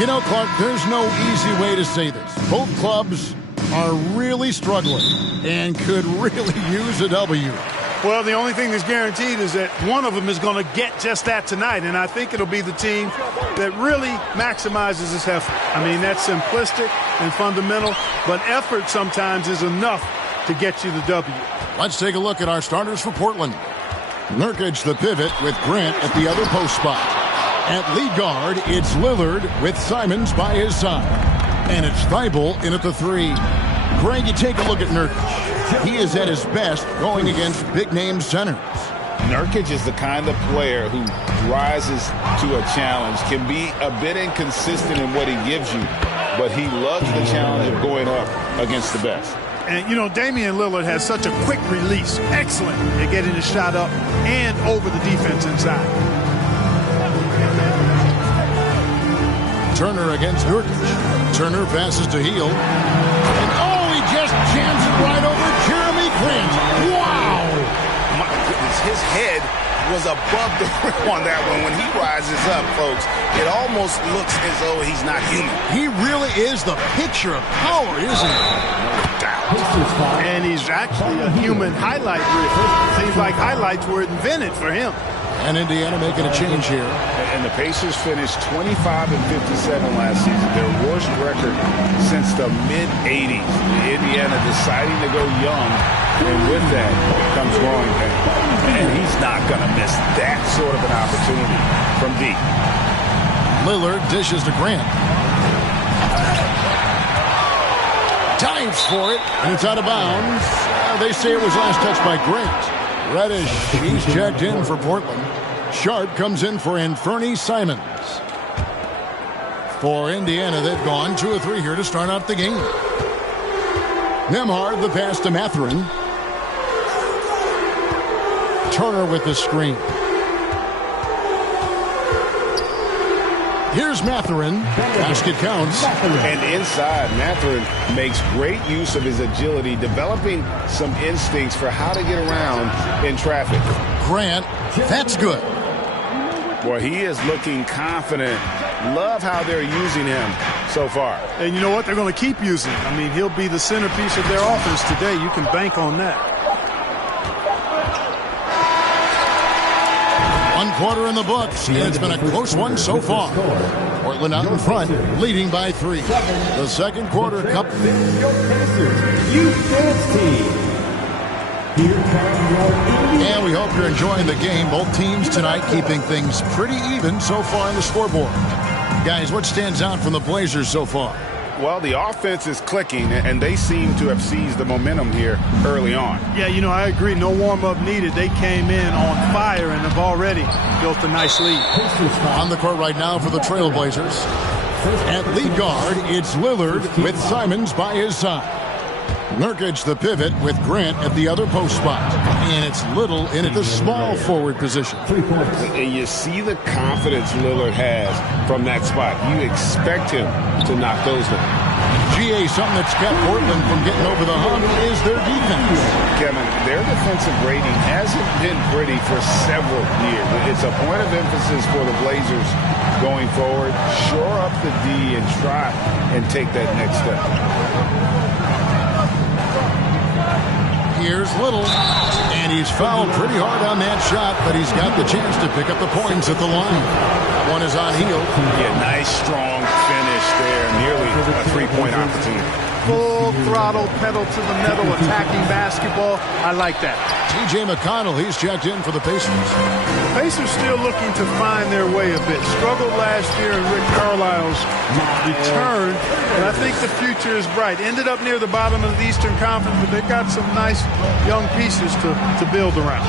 You know, Clark, there's no easy way to say this. Both clubs are really struggling and could really use a W. Well, the only thing that's guaranteed is that one of them is going to get just that tonight, and I think it'll be the team that really maximizes its effort. I mean, that's simplistic and fundamental, but effort sometimes is enough to get you the W. Let's take a look at our starters for Portland. Nurkic, the pivot, with Grant at the other post spot. At lead guard, it's Lillard with Simons by his side. And it's Thibault in at the 3. Greg, you take a look at Nurkic. He is at his best going against big-name centers. Nurkic is the kind of player who rises to a challenge, can be a bit inconsistent in what he gives you, but he loves the challenge of going up against the best. And, you know, Damian Lillard has such a quick release. Excellent at getting the shot up and over the defense inside. Turner against Nurkic. Turner passes to Hield. And, oh, he just jams it right over Jeremy Grant. Wow! My goodness, his head was above the rim on that one. When he rises up, folks, it almost looks as though he's not human. He really is the picture of power, isn't he? No doubt. And he's actually a human highlight reel. Seems like highlights were invented for him. And Indiana making a change here. And the Pacers finished 25 and 57 last season, their worst record since the mid-'80s. Indiana deciding to go young, and with that comes growing pain. And he's not going to miss that sort of an opportunity from deep. Lillard dishes to Grant. Dives for it, and it's out of bounds. They say it was last touched by Grant. Reddish, he's checked in for Portland. Sharp comes in for Anthony Simons. For Indiana, they've gone 2 of 3 here to start out the game. Nembhard, the pass to Mathurin. Turner with the screen. Here's Mathurin. Basket counts. And inside, Mathurin makes great use of his agility, developing some instincts for how to get around in traffic. Grant, that's good. Boy, he is looking confident. Love how they're using him so far. And you know what? They're going to keep using him. I mean, he'll be the centerpiece of their offense today. You can bank on that. 1 quarter in the books, and it's been a close one so far. Portland out in front, leading by 3. The second quarter cup. And we hope you're enjoying the game. Both teams tonight keeping things pretty even so far on the scoreboard. Guys, what stands out from the Blazers so far? Well, the offense is clicking, and they seem to have seized the momentum here early on. Yeah, you know, I agree. No warm-up needed. They came in on fire and have already built a nice lead. On the court right now for the Trailblazers. At lead guard, it's Lillard with Simons by his side. Nurkic, the pivot, with Grant at the other post spot. And it's Little in at the small forward position. And you see the confidence Lillard has from that spot. You expect him to knock those down. GA, something that's kept Portland from getting over the hump is their defense. Kevin, their defensive rating hasn't been pretty for several years. It's a point of emphasis for the Blazers going forward. Shore up the D and try and take that next step. Here's Little, and he's fouled pretty hard on that shot, but he's got the chance to pick up the points at the line. That one is on Hield. Yeah, nice, strong finish there. Nearly a three-point opportunity. Full throttle, pedal to the metal, attacking basketball. I like that. T.J. McConnell, he's checked in for the Pacers. The Pacers still looking to find their way a bit. Struggled last year in Rick Carlisle's return, but I think the future is bright. Ended up near the bottom of the Eastern Conference, but they've got some nice young pieces to build around.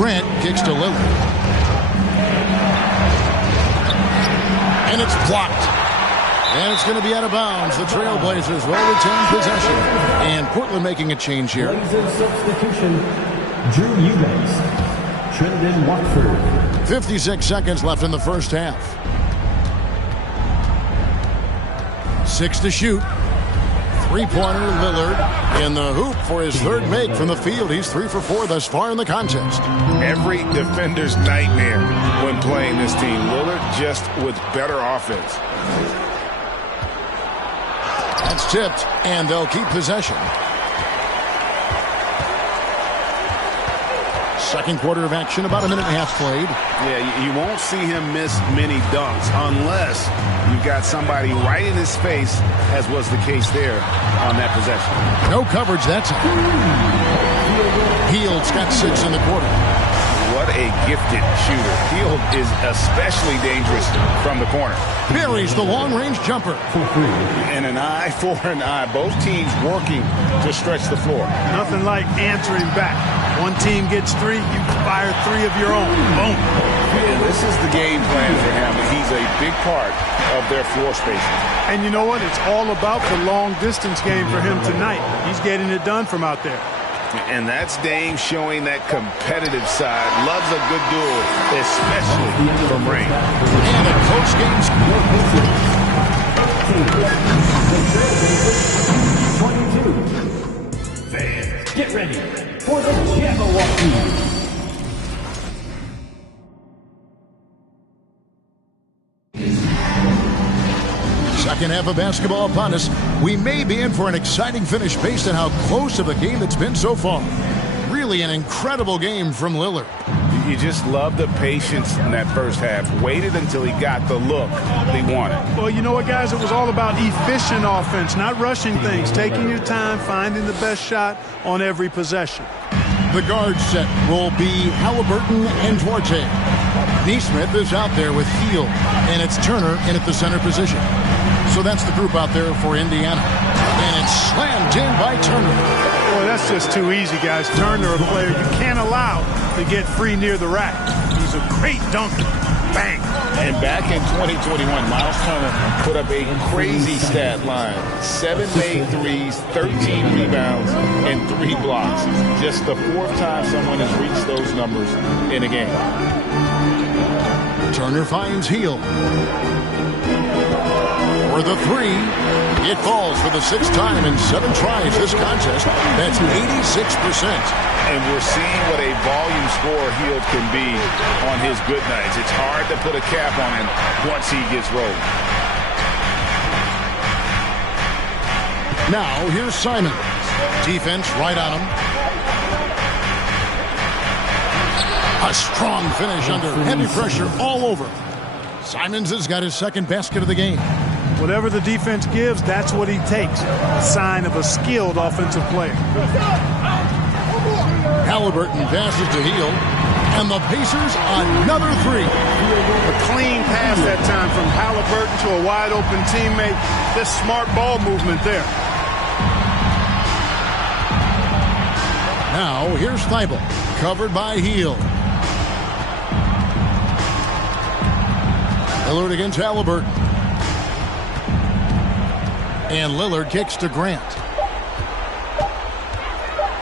Grant kicks to Lillard. And it's blocked. And it's going to be out of bounds. The Trailblazers will retain possession. And Portland making a change here. Blazers substitution, Drew Eubanks, Trendon Watford. 56 seconds left in the first half. 6 to shoot. Three-pointer, Lillard in the hoop for his third make from the field. He's 3 for 4 thus far in the contest. Every defender's nightmare when playing this team. Lillard just with better offense. tipped, and they'll keep possession. Second quarter of action, about a minute and a half played. Yeah, you won't see him miss many dunks unless you've got somebody right in his face, as was the case there on that possession. No coverage that time. Hield's got 6 in the quarter. What a gifted shooter. Hield is especially dangerous from the corner. Buries the long-range jumper. And an eye for an eye. Both teams working to stretch the floor. Nothing like answering back. One team gets 3, you fire 3 of your own. Boom. And this is the game plan for him. He's a big part of their floor spacing. And you know what? It's all about the long-distance game for him tonight. He's getting it done from out there. And that's Dame showing that competitive side. Loves a good duel, especially from range. And a close game. 22. Fans, get ready for the Jabberwocky. Second half of basketball upon us. We may be in for an exciting finish based on how close of a game it's been so far. Really an incredible game from Lillard. You just love the patience in that first half. Waited until he got the look he wanted. Well, you know what, guys? It was all about efficient offense, not rushing things, taking your time, finding the best shot on every possession. The guard set will be Halliburton and Duarte. Nesmith is out there with Hield, and it's Turner in at the center position. So that's the group out there for Indiana. And it's slammed in by Turner. Boy, that's just too easy, guys. Turner, a player you can't allow to get free near the rack. He's a great dunker. Bang. And back in 2021, Miles Turner put up a crazy stat line. 7 made threes, 13 rebounds, and 3 blocks. Just the 4th time someone has reached those numbers in a game. Turner finds Hield. For the 3, it falls for the 6th time in 7 tries this contest. That's 86%. And we're seeing what a volume scorer Hield can be on his good nights. It's hard to put a cap on him once he gets rolling. Now, here's Simon. Defense right on him. A strong finish under heavy pressure all over. Simons has got his 2nd basket of the game. Whatever the defense gives, that's what he takes. A sign of a skilled offensive player. Halliburton passes to Hield. And the Pacers, another 3. A clean pass that time from Halliburton to a wide-open teammate. Just smart ball movement there. Now, here's Thibault, covered by Hield. Lillard against Halliburton. And Lillard kicks to Grant.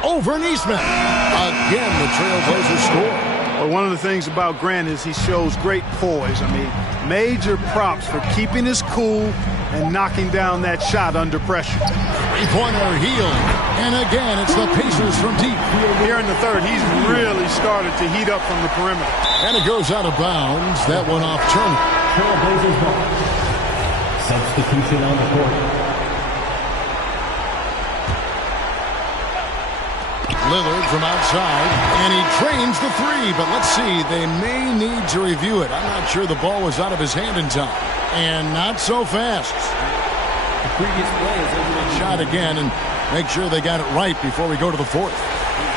Over Nesmith. Again, the Trailblazers score. Well, one of the things about Grant is he shows great poise. I mean, major props for keeping his cool and knocking down that shot under pressure. Three-pointer Hield. And again, it's the Pacers from deep. Here in the 3rd, he's really started to heat up from the perimeter. And it goes out of bounds. That one off Turner. Trailblazers ball. Substitution on the court. Lillard from outside, and he trains the 3, but let's see, they may need to review it. I'm not sure the ball was out of his hand in time, and not so fast. The previous play is shot again, and make sure they got it right before we go to the 4th.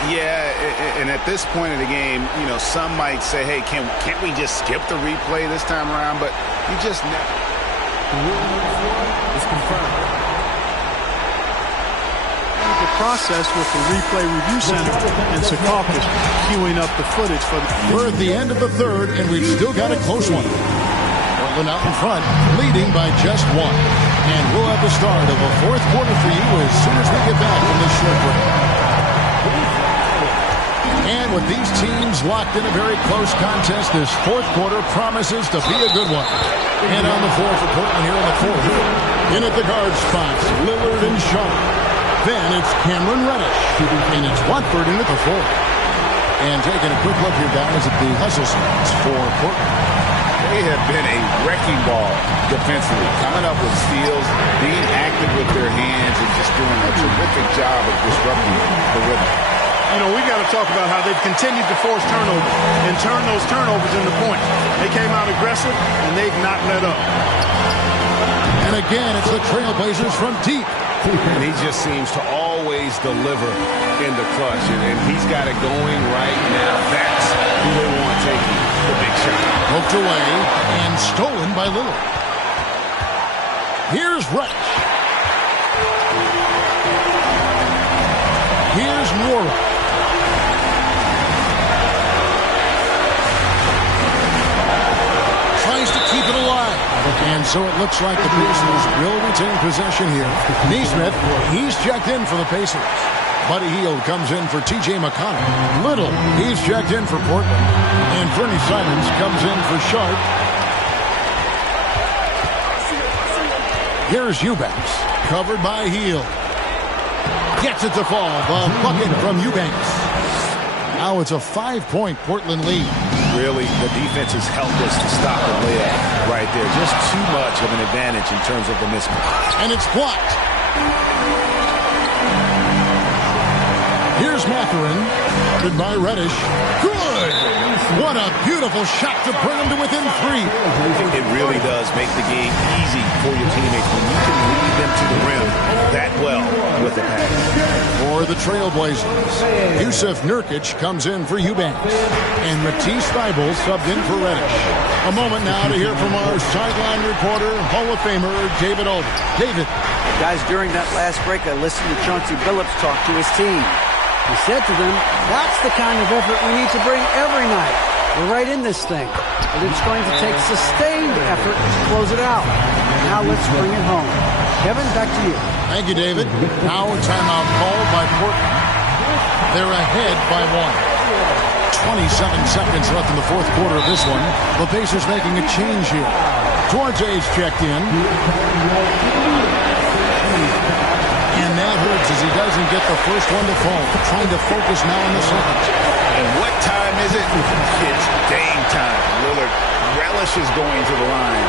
Yeah, and at this point of the game, you know, some might say, hey, can't we just skip the replay this time around? But you just never. The ruling on the floor is confirmed. The process with the replay review center and Secaucus queuing up the footage for the. We're at the end of the 3rd, and we've still got a close one. Portland out in front, leading by just 1. And we'll have the start of a 4th quarter for you as soon as we get back from this short break. And with these teams locked in a very close contest, this 4th quarter promises to be a good one. And on the floor for Portland here in the 4th. In at the guard spots, Lillard and Shaw. Then it's Cameron Reddish, and it's Watford in at the 4th. And taking a quick look here, guys, at the hustle spots for Portland. They have been a wrecking ball defensively, coming up with steals, being active with their hands, and just doing a terrific job of disrupting the rhythm. You know, we got to talk about how they've continued to force turnovers and turn those turnovers into points. They came out aggressive, and they've not let up. And again, it's the Trailblazers from deep. And he just seems to always deliver in the clutch, and he's got it going right now. That's who they want taking the big shot. Poked away and stolen by Lillard. Here's Reddish. Here's Nwora. Tries to keep it alive. And so it looks like the Pacers will retain possession here. Nesmith, he's checked in for the Pacers. Buddy Hield comes in for T.J. McConnell. Little, he's checked in for Portland. And Fernie Simons comes in for Sharp. Here's Eubanks, covered by Hield. Gets it to fall. The bucket from Eubanks. Now it's a 5-point Portland lead. Really, the defense has helped us to stop the layup right there. Just too much of an advantage in terms of the mismatch. And it's blocked. Here's Mathurin. Good by Reddish. Good! What a beautiful shot to bring him to within 3. It really does make the game easy for your teammates when you can lead them to the rim that well with the pass. For the Trailblazers, Yusuf Nurkic comes in for Eubanks. And Matisse Thybulle subbed in for Reddish. A moment now to hear from our sideline reporter, Hall of Famer David Aldridge. David. Guys, during that last break, I listened to Chauncey Billups talk to his team. He said to them, that's the kind of effort we need to bring every night. We're right in this thing, but it's going to take sustained effort to close it out. Now let's bring it home. Kevin, back to you. Thank you, David. Now a timeout called by Portland. They're ahead by 1. 27 seconds left in the fourth quarter of this one. The Pacers making a change here. Duarte's checked in. And that hurts as he doesn't get the first one to fall. Trying to focus now on the second. And what time is it? It's game time. Lillard relishes going to the line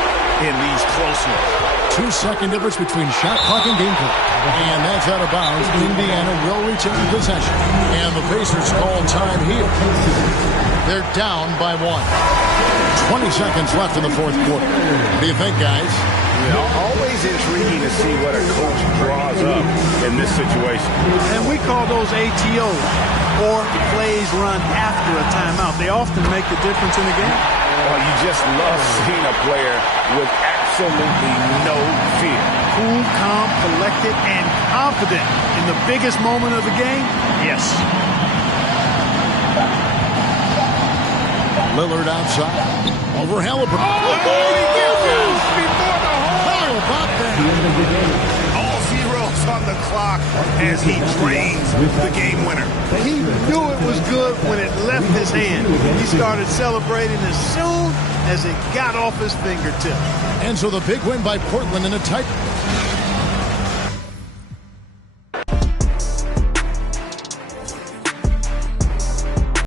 in these close ones. 2-second difference between shot clock and game clock. And that's out of bounds. Indiana will retain possession. And the Pacers call time here. They're down by 1. 20 seconds left in the fourth quarter. What do you think, guys? Always intriguing to see what a coach draws up in this situation. And we call those ATOs, or plays run after a timeout. They often make the difference in the game. Well, you just love seeing a player with absolutely no fear. Cool, calm, collected, and confident in the biggest moment of the game. Yes. Lillard outside. Over Halliburton. All zeros on the clock as he drains the game winner. He knew it was good when it left his hand. He started celebrating as soon as it got off his fingertip. And so the big win by Portland in a tight